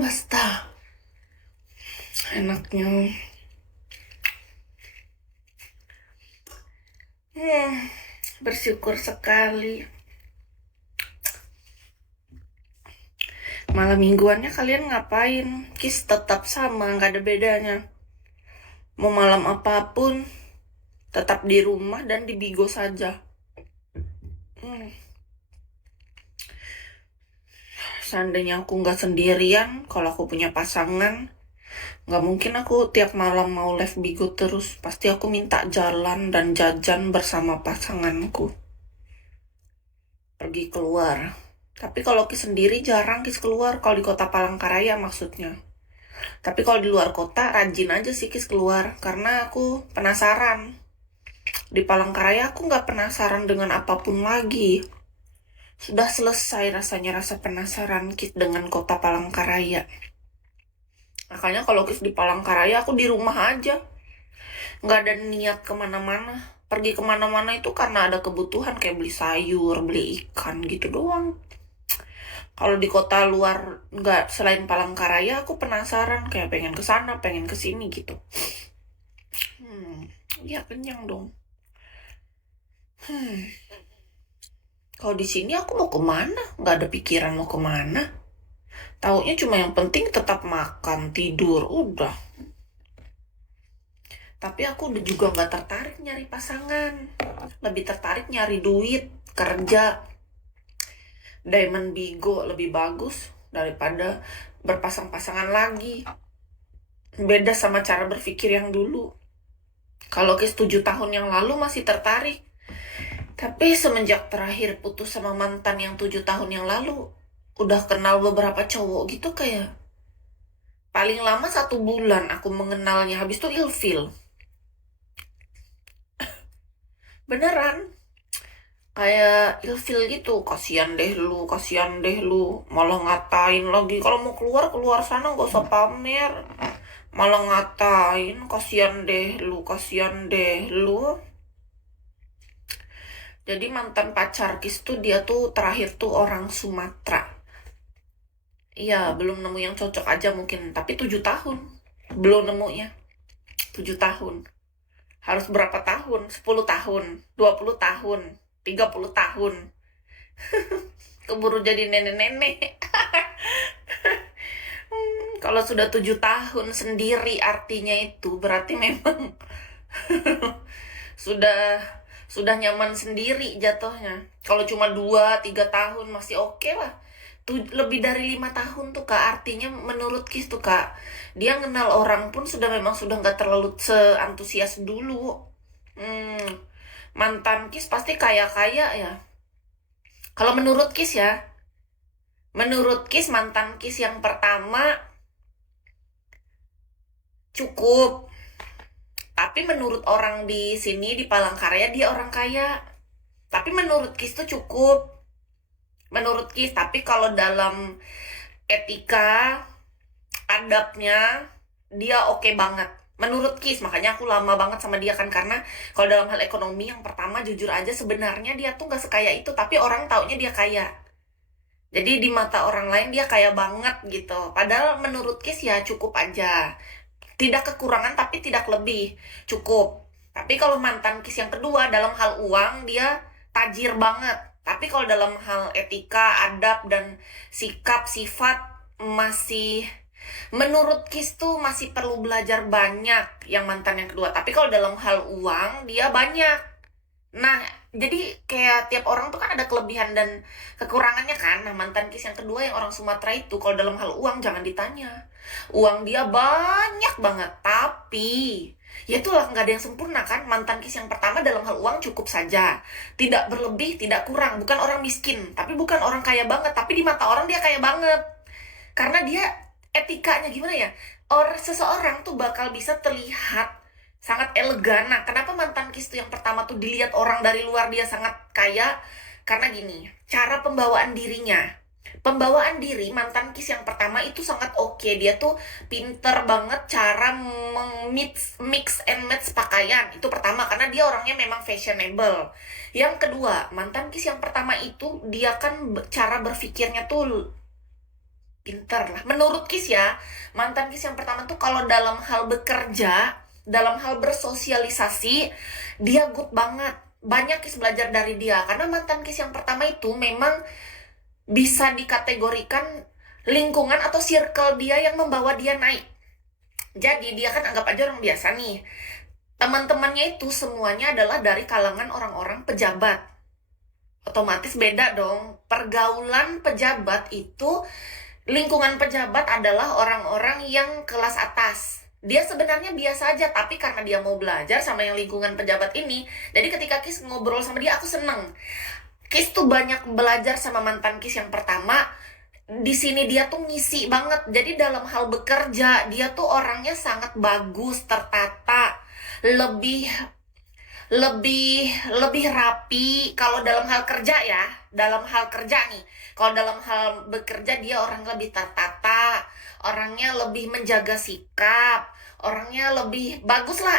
Basta. Enaknya. Bersyukur sekali. Malam mingguannya kalian ngapain? Kis tetap sama, nggak ada bedanya. Mau malam apapun, tetap di rumah dan di Bigo saja. Seandainya aku nggak sendirian, kalau aku punya pasangan, nggak mungkin aku tiap malam mau live Bigo terus. Pasti aku minta jalan dan jajan bersama pasanganku. Pergi keluar. Tapi kalau Kis sendiri jarang Kis keluar, kalau di kota Palangkaraya maksudnya. Tapi kalau di luar kota rajin aja sih Kis keluar, karena aku penasaran. Di Palangkaraya aku nggak penasaran dengan apapun lagi. Sudah selesai rasanya rasa penasaran Kis dengan kota Palangkaraya. Makanya kalau Kis di Palangkaraya aku di rumah aja. Nggak ada niat kemana-mana. Pergi kemana-mana itu karena ada kebutuhan kayak beli sayur, beli ikan gitu doang. Kalau di kota luar nggak selain Palangkaraya, aku penasaran kayak pengen ke sana, pengen ke sini gitu. Ya kenyang dong. Kalau di sini aku mau kemana? Nggak ada pikiran mau kemana. Taunya cuma yang penting tetap makan, tidur, udah. Tapi aku udah juga nggak tertarik nyari pasangan. Lebih tertarik nyari duit, kerja. Diamond Bigo lebih bagus daripada berpasang-pasangan lagi. Beda sama cara berpikir yang dulu. Kalau Kis 7 tahun yang lalu masih tertarik. Tapi semenjak terakhir putus sama mantan yang 7 tahun yang lalu, udah kenal beberapa cowok gitu kayak paling lama 1 bulan aku mengenalnya, habis itu ilfil. Beneran. Kayak ilfil gitu, kasihan deh lu, malah ngatain lagi. Kalau mau keluar, keluar sana gak usah pamer. Malah ngatain, kasihan deh lu. Jadi mantan pacar Kis tuh dia tuh terakhir tuh orang Sumatera. Iya, belum nemu yang cocok aja mungkin. Tapi 7 tahun. Belum nemunya. 7 tahun. Harus berapa tahun? 10 tahun. 20 tahun. 30 tahun. Keburu jadi nenek-nenek. Kalau sudah 7 tahun sendiri artinya itu berarti memang sudah nyaman sendiri jatuhnya. Kalau cuma 2-3 tahun masih oke lah. Lebih dari 5 tahun tuh Kak, artinya menurut Kis tuh Kak, dia kenal orang pun sudah nggak terlalu seantusias dulu. Mantan Kis pasti kaya-kaya ya. Kalau menurut Kis ya, menurut Kis mantan Kis yang pertama cukup. Tapi menurut orang di sini di Palangkaraya dia orang kaya. Tapi menurut Kis tuh cukup. Menurut Kis, tapi kalau dalam etika, adabnya, dia oke banget. Menurut Kis, makanya aku lama banget sama dia kan. Karena kalau dalam hal ekonomi yang pertama jujur aja sebenarnya dia tuh gak sekaya itu. Tapi orang taunya dia kaya. Jadi di mata orang lain dia kaya banget gitu. Padahal menurut Kis ya cukup aja. Tidak kekurangan tapi tidak lebih. Cukup. Tapi kalau mantan Kis yang kedua dalam hal uang dia tajir banget. Tapi kalau dalam hal etika, adab, dan sikap, sifat masih menurut Kis tuh masih perlu belajar banyak yang mantan yang kedua. Tapi kalau dalam hal uang dia banyak. Nah, jadi kayak tiap orang tuh kan ada kelebihan dan kekurangannya kan. Nah, mantan Kis yang kedua yang orang Sumatera itu kalau dalam hal uang jangan ditanya. Uang dia banyak banget, tapi ya itulah nggak ada yang sempurna kan. Mantan Kis yang pertama dalam hal uang cukup saja, tidak berlebih, tidak kurang. Bukan orang miskin, tapi bukan orang kaya banget. Tapi di mata orang dia kaya banget, karena dia etikanya gimana ya. Seseorang tuh bakal bisa terlihat sangat elegan. Nah, kenapa mantan Kis tuh yang pertama tuh dilihat orang dari luar dia sangat kaya? Karena gini, cara pembawaan dirinya. Pembawaan diri mantan Kis yang pertama itu sangat oke. Dia tuh pinter banget cara mix and match pakaian. Itu pertama, karena dia orangnya memang fashionable. Yang kedua, mantan Kis yang pertama itu dia kan cara berpikirnya tuh pinter lah. Menurut Kis ya, mantan Kis yang pertama tuh kalau dalam hal bekerja, dalam hal bersosialisasi, dia good banget. Banyak Kis belajar dari dia. Karena mantan Kis yang pertama itu memang bisa dikategorikan lingkungan atau circle dia yang membawa dia naik. Jadi dia kan anggap aja orang biasa nih. Teman-temannya itu semuanya adalah dari kalangan orang-orang pejabat. Otomatis beda dong. Pergaulan pejabat itu, lingkungan pejabat adalah orang-orang yang kelas atas. Dia sebenarnya biasa aja, tapi karena dia mau belajar sama yang lingkungan pejabat ini, jadi ketika Kis ngobrol sama dia, aku seneng. Kis tuh banyak belajar sama mantan Kis yang pertama. Di sini dia tuh ngisi banget. Jadi dalam hal bekerja, dia tuh orangnya sangat bagus, tertata, lebih lebih lebih rapi kalau dalam hal kerja ya. Dalam hal kerja nih. Kalau dalam hal bekerja dia orang lebih tertata, orangnya lebih menjaga sikap, orangnya lebih bagus lah.